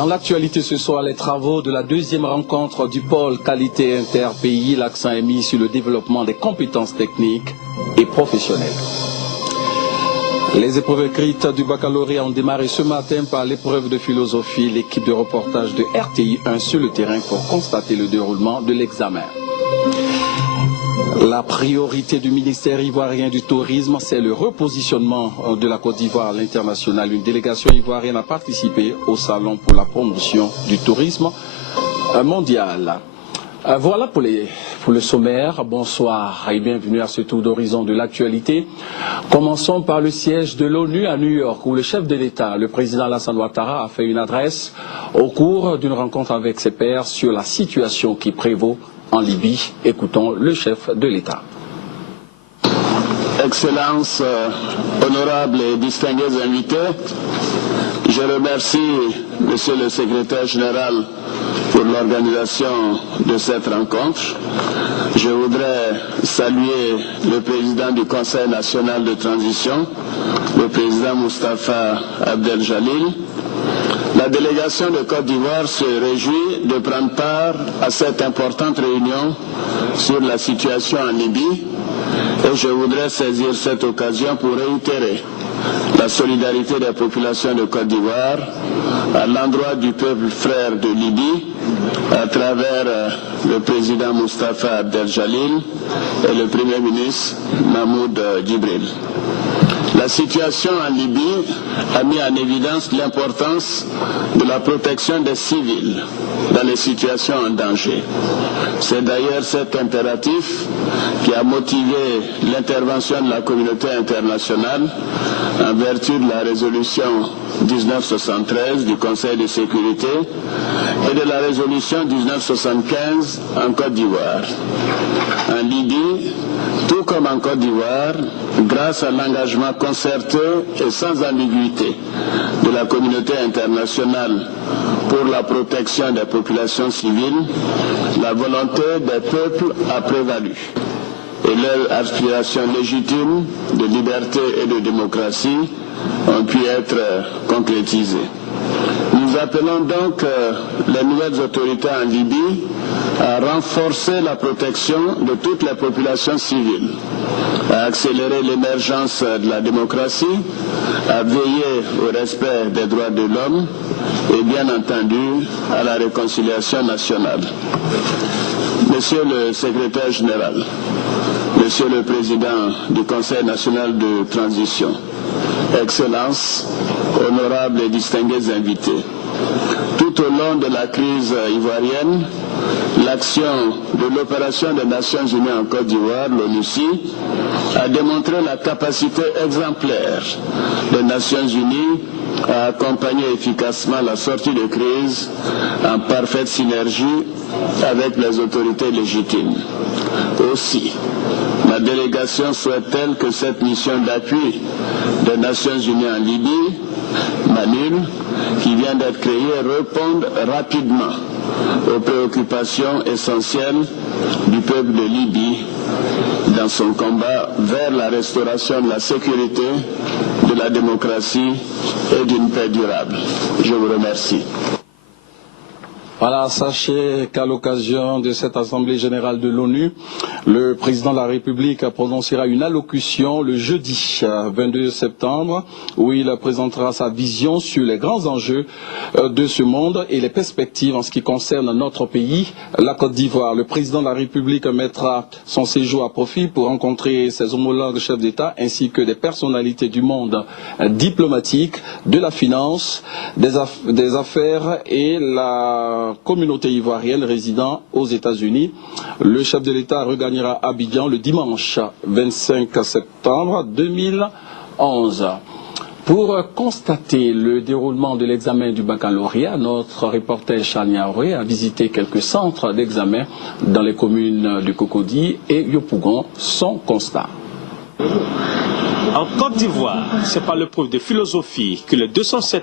Dans l'actualité ce soir, les travaux de la deuxième rencontre du pôle qualité interpays, l'accent est mis sur le développement des compétences techniques et professionnelles. Les épreuves écrites du baccalauréat ont démarré ce matin par l'épreuve de philosophie. L'équipe de reportage de RTI 1 sur le terrain pour constater le déroulement de l'examen. La priorité du ministère ivoirien du tourisme, c'est le repositionnement de la Côte d'Ivoire à l'international. Une délégation ivoirienne a participé au salon pour la promotion du tourisme mondial. Voilà pour le sommaire. Bonsoir et bienvenue à ce tour d'horizon de l'actualité. Commençons par le siège de l'ONU à New York, où le chef de l'État, le président Alassane Ouattara, a fait une adresse au cours d'une rencontre avec ses pairs sur la situation qui prévaut en Libye. Écoutons le chef de l'État. Excellences, honorables et distingués invités, je remercie Monsieur le Secrétaire général pour l'organisation de cette rencontre. Je voudrais saluer le président du Conseil national de transition, le président Moustapha Abdel Jalil. La délégation de Côte d'Ivoire se réjouit de prendre part à cette importante réunion sur la situation en Libye et je voudrais saisir cette occasion pour réitérer la solidarité des populations de Côte d'Ivoire à l'endroit du peuple frère de Libye à travers le président Moustapha Abdel Jalil et le Premier ministre Mahmoud Djibril. La situation en Libye a mis en évidence l'importance de la protection des civils dans les situations en danger. C'est d'ailleurs cet impératif qui a motivé l'intervention de la communauté internationale en vertu de la résolution 1973 du Conseil de sécurité et de la résolution 1975 en Côte d'Ivoire. En Libye, tout comme en Côte d'Ivoire, grâce à l'engagement concerté et sans ambiguïté de la communauté internationale pour la protection des populations civiles, la volonté des peuples a prévalu et leurs aspirations légitimes de liberté et de démocratie ont pu être concrétisées. Nous appelons donc les nouvelles autorités en Libye à renforcer la protection de toutes les populations civiles, à accélérer l'émergence de la démocratie, à veiller au respect des droits de l'homme et bien entendu à la réconciliation nationale. Monsieur le secrétaire général, Monsieur le président du Conseil national de transition, Excellences, honorables et distingués invités, tout au long de la crise ivoirienne, l'action de l'opération des Nations Unies en Côte d'Ivoire, l'ONUCI, a démontré la capacité exemplaire des Nations Unies à accompagner efficacement la sortie de crise en parfaite synergie avec les autorités légitimes. Aussi, ma délégation souhaite-t-elle que cette mission d'appui des Nations Unies en Libye, MANUL, qui vient d'être créée, réponde rapidement aux préoccupations essentielles du peuple de Libye dans son combat vers la restauration de la sécurité, de la démocratie et d'une paix durable. Je vous remercie. Voilà, sachez qu'à l'occasion de cette Assemblée générale de l'ONU, le président de la République prononcera une allocution le jeudi 22 septembre où il présentera sa vision sur les grands enjeux de ce monde et les perspectives en ce qui concerne notre pays, la Côte d'Ivoire. Le président de la République mettra son séjour à profit pour rencontrer ses homologues chefs d'État ainsi que des personnalités du monde diplomatique, de la finance, des affaires et la communauté ivoirienne résidant aux États-Unis. Le chef de l'État regagnera Abidjan le dimanche 25 septembre 2011. Pour constater le déroulement de l'examen du baccalauréat, notre reporter Charles Niaouré a visité quelques centres d'examen dans les communes de Cocody et Yopougon. Son constat. En Côte d'Ivoire, c'est par l'épreuve de philosophie que les 207